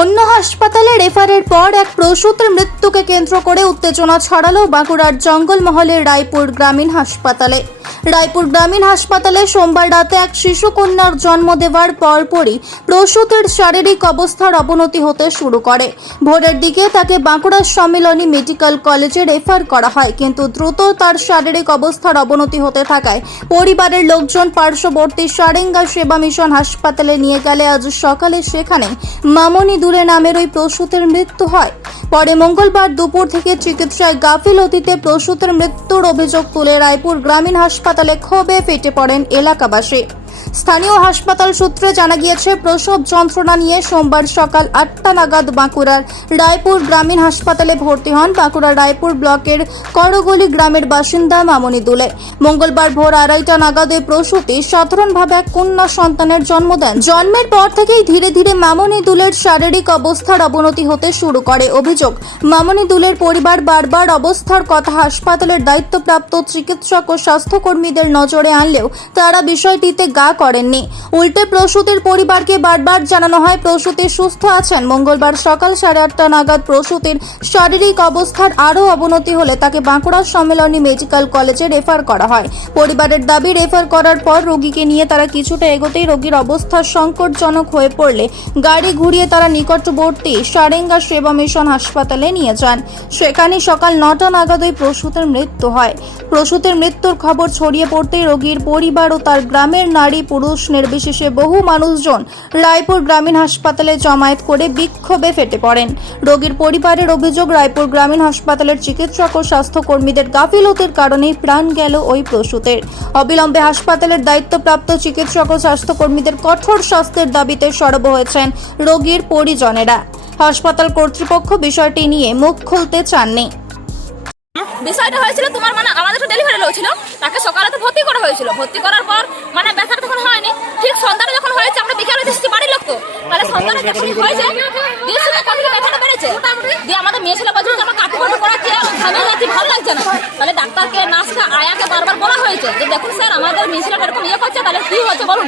অন্য হাসপাতালে রেফারের পর এক প্রসূতের মৃত্যুকে কেন্দ্র করে উত্তেজনা ছড়ালো বাঁকুড়ার জঙ্গলমহলের রায়পুর গ্রামীণ হাসপাতালে। রায়পুর গ্রামীণ হাসপাতালে সোমবার রাতে এক শিশু কন্যার জন্ম দেওয়ার পরপরই প্রসূতের শারীরিক অবস্থার অবনতি হতে শুরু করে। ভোরের দিকে তাকে বাঁকুড়া সম্মিলনী মেডিকেল কলেজে রেফার করা হয়, কিন্তু দ্রুত তার শারীরিক অবস্থার অবনতি হতে থাকায় পরিবারের লোকজন পার্শ্ববর্তী সারেঙ্গা সেবা মিশন হাসপাতালে নিয়ে গেলে আজ সকালে সেখানে মামনি দুলে নামের ওই প্রসূতের মৃত্যু হয়। পরে মঙ্গলবার দুপুর থেকে চিকিৎসায় গাফিল গাফিলতিতে প্রসূতের মৃত্যুর অভিযোগ তুলে রায়পুর গ্রামীণ হাসপাতালে ক্ষোভে ফেটে পড়েন এলাকাবাসী। স্থানীয় হাসপাতাল সূত্রে জানা গিয়েছে, প্রসব যন্ত্রণা নিয়ে সোমবার সকাল আটটা নাগাদ বাঁকুড়ার রায়পুর গ্রামীণ হাসপাতালে ভর্তি হন বাঁকুড়া রায়পুর ব্লকের করগলি গ্রামের বাসিন্দা মামনি দুলে। মঙ্গলবার ভোর আড়াইটা নাগাদে প্রসূতি সাধারণভাবে এক কন্যা সন্তানের জন্ম দেন। জন্মের পর থেকেই ধীরে ধীরে মামনি দুলের শারীরিক অবস্থার অবনতি হতে শুরু করে অভিযোগ। মামনি দুলের পরিবার বারবার অবস্থার কথা হাসপাতালের দায়িত্বপ্রাপ্ত চিকিৎসক ও স্বাস্থ্যকর্মীদের নজরে আনলেও তারা বিষয়টিতে গা করেননি। উল্টে প্রসূতির পরিবারকে বারবার জানানো হয়, প্রসূতি সুস্থ আছেন। মঙ্গলবার সকাল সাড়ে আটটা নাগাদ প্রসূতির শারীরিক অবস্থার আরও অবনতি হলে তাকে বাঁকুড়া সম্মেলনী মেডিকেল কলেজে রেফার করা হয়। পরিবারের দাবি, রেফার করার পর রোগীকে নিয়ে তারা কিছুটা এগোতেই রোগীর অবস্থা সংকটজনক হয়ে পড়লে গাড়ি ঘুরিয়ে তারা নিকটবর্তী সারেঙ্গা সেবা মিশন হাসপাতালে নিয়ে যান। সেখানে সকাল নটা নাগাদ ওই প্রসূতের মৃত্যু হয়। প্রসূতের মৃত্যুর খবর ছড়িয়ে পড়তেই রোগীর পরিবার ও তার গ্রামের নারী পুরুষ নির্বিশেষে বহু মানুষজন রায়পুর গ্রামীণ হাসপাতালে জমায়েত করে বিক্ষোভে ফেটে পড়েন। রোগীর পরিবারের অভিযোগ, রায়পুর গ্রামীণ হাসপাতালের চিকিৎসক ও স্বাস্থ্যকর্মীদের গাফিলতির কারণেই প্রাণ গেল ওই প্রসূতের। অবিলম্বে হাসপাতালের দায়িত্বপ্রাপ্ত চিকিৎসক ও স্বাস্থ্যকর্মীদের কঠোর স্বাস্থ্যের দাবিতে সরব হয়েছেন রোগীর পরিজনেরা। হাসপাতাল কর্তৃপক্ষ বিষয়টি নিয়ে মুখ খুলতে চাননি। বিষয়টা হয়েছিল তোমার মানে আমাদের একটা ডেলিভারি হয়েছিল তাকে সকালে তো ভর্তি করা হয়েছিল। ভর্তি করার পর মানে ব্যথাটা তখন হয়নি। ঠিক সন্ধ্যাটা যখন হয়েছে, আমরা বিকেলে এসেছি বাড়ির লোক তো। তাহলে সন্ধ্যাটা যখন হয়েছে ব্যথাটা দিয়ে আমাদের আমার লাগছে ভালো লাগছে না? ডাক্তারকে, নার্সকে, আয়াকে বারবার বলা হয়েছে যে, দেখুন স্যার, আমাদের ইয়ে করছে, তাহলে কি বলুন?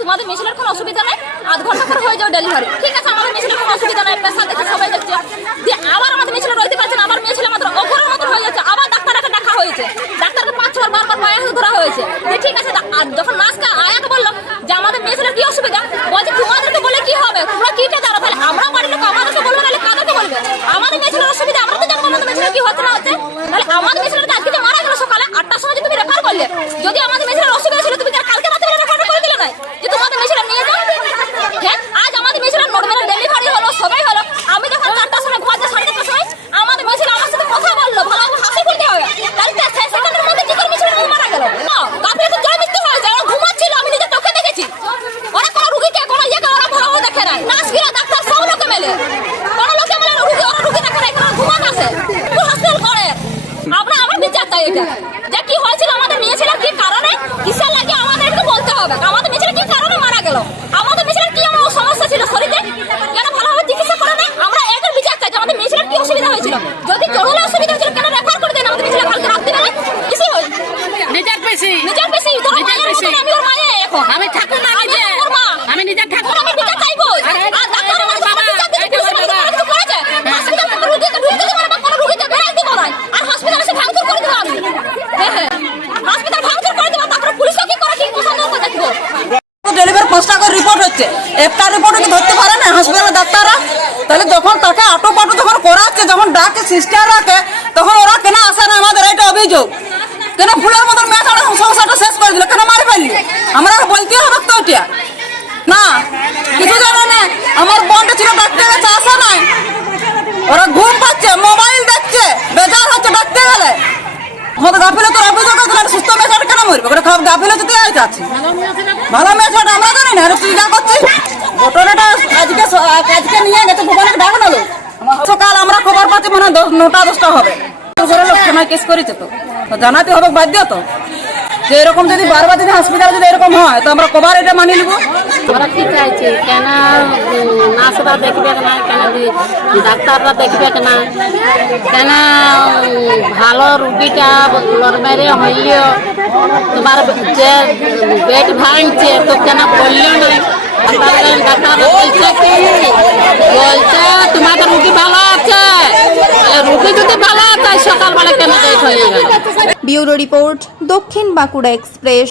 তোমাদের কোনো অসুবিধা নেই, আধ ঘণ্টা হয়ে যাবে ডেলিভারি ঠিক আছে আমাদের মেয়ে ছেলের কোনো অসুবিধা নেই পেশা দেখে সবাই দেখছে দিয়ে আবার আমাদের মেয়ে ছেলে রইতে পারছে না আবার মেয়ে ছেলে মাত্র অঘরের মতন হয়ে যাচ্ছে আবার ডাক্তারকে ডাকা হয়েছে ডাক্তারকে পাঁচ ছবার বারবার পায়ে হাতে ধরা হয়েছে যে ঠিক আছে দা- আর যখন নার্সকে আয়াকে বললাম যে আমাদের মেয়ে ছেলের কি অসুবিধা বলছে তোমাদেরকে বলে কি হবে তোমরা কিটা দাঁড়া তাহলে আমরা বাড়ির লোক আমাদেরকে বলব নাহলে কাদেরকে বলবে আমাদের মেয়ে ছেলের অসুবিধা আমরা তো জানব আমাদের মেয়ে ছেলের কি হচ্ছে না হচ্ছে তাহলে আমাদের মেয়ে ছেলেটা আজকে যে মারা গেল সকালে আটটার সময় যে তুমি রেফার করলে যদি আমাদের মেয়ে ছেলের অসুবিধা ছিল তুমি কেন কালকে রাতে রেফারটা করে দিলে না যে তোমাদের মেয়ে ছেলে নিয়ে যাও হ্যাঁ আজ আমাদের মেয়ে ছেলের নর্মাল ডেলিভারি হলো সবাই হলো আমি যখন চারটার সময় ঘুমাতে সাড়ে চারটার সময় আমাদের মেয়ে ছেলে আমার সাথে কথা বলল ভালো হাসি খুলতে হবে তাহলে চার ছয় সেকেন্ডের মধ্যে কি করে মেয়ে ছেলে মারা গেল না গাফিলে তো জয় মিথ্যে হয়েছে ওরা ঘুমাচ্ছিল আমি নিজে চোখে দেখেছি ওরা কোনো রুগীকে কোনো ইয়েকে ওরা ভালো দেখে না নার্স গিরা ডাক্তার সব লোকে মেলে কোনো লোকে মেলে না, রুগী ওরা রুগী দেখে না এখানে ঘুমান আসে হসপিটাল করে আমরা আমার বিচার চাই এটা যে কি হয়েছিল আমাদের মেয়ে ছেলের কি কারণে কিসের লাগে আমাদের একটু বলতে হবে আমাদের মেয়ে ছেলে কি কারণে মারা গেল আমাদের মেয়ে ছেলের কি এমন সমস্যা ছিল শরীরে কেন ভালোভাবে চিকিৎসা করে না আমরা এটার বিচার চাই যে আমাদের মেয়ে ছেলের কি অসুবিধা হয়েছিল যদি জরুরি অসুবিধা হয়েছিল কেন রেফার করে দেন আমাদের মেয়ে ছেলে কালকে রাখতে পারে কিছু হয়েছে নিজের পেশি নিজের বেশি ধরো নিজের মায়ের বেশি। মতন আমি ওর মায়ে এখন আমি ঠাকুর না আমি নিজে ওর মা আমি নিজের ঠাকুর ওর আমি বিচার চাইব আরে, আর ডাক্তার আমার বাবা, বাবা বিচার দিতে এইটা পুলিশ বাবা। আমাকে কিছু করেছে হসপিটাল থেকে রুগীকে ঢুকতে দেবো না বা কোনো রুগীকে বেরাই দিব না আর হসপিটাল এসে ভাঙচুর করে দেবো আমি হ্যাঁ হ্যাঁ হসপিটাল ভাঙচুর করে দেবো তারপরে পুলিশও কি করে ঠিক পছন্দ করে দেখব ডেলিভারি পাঁচটা করে রিপোর্ট হচ্ছে একটা রিপোর্ট কি ধরতে পারে না হসপিটালে ডাক্তাররা তাহলে যখন তাকে আটো পাটো যখন করাচ্ছে, যখন ডাকে, সিস্টার রাখে তখন ওরা কেন আসে না আমাদের? এটা অভিযোগ। কেন ফুলের মতন মেয়েটা সংসারটা শেষ করে দিল? কেন মারি ফেললি? আমরা বলতে হবে তো ওইটা। না, কিছু জানে না। আমার বোনটা ছিল ডাকতে গেছে আসা নাই। ওরা ঘুম পাচ্ছে, মোবাইল দেখছে, বেজার হচ্ছে ডাকতে গেলে। আমাদের গাফিলে তোর অভিযোগ আছে সুস্থ মেয়েটা কেন মরবে? ওরা খারাপ গাফিলে যদি আছে ভালো মেয়েটা, আমরা জানি না, আরে তুই যা করছিস। ঘটনাটা আজকে আজকে নিয়ে গেছে ভুবনে ডাক না লোক সকাল আমরা হয় দশ- নটা, দশটা হবে। থানায় কেস করেছে তো। জানাতে হবে, বাধ্য তো। যে এরকম যদি বারবার যদি হসপিটালে যদি এরকম হয়, তো আমরা কবার এটা মানিয়ে নিবো। আমরা কি চাইছি? কেন নার্সরা দেখবে না, কেন ডাক্তাররা দেখবে না। কেন ভালো রুগীটা লড়বারে হইলেও তোমার যে পেট ভাঙছে, তো কেন বললেও না। ডাক্তার ডাক্তাররা বলছে কি বল- নিয়ে গেল ব্যুরো রিপোর্ট দক্ষিণ বাঁকুড়া এক্সপ্রেস।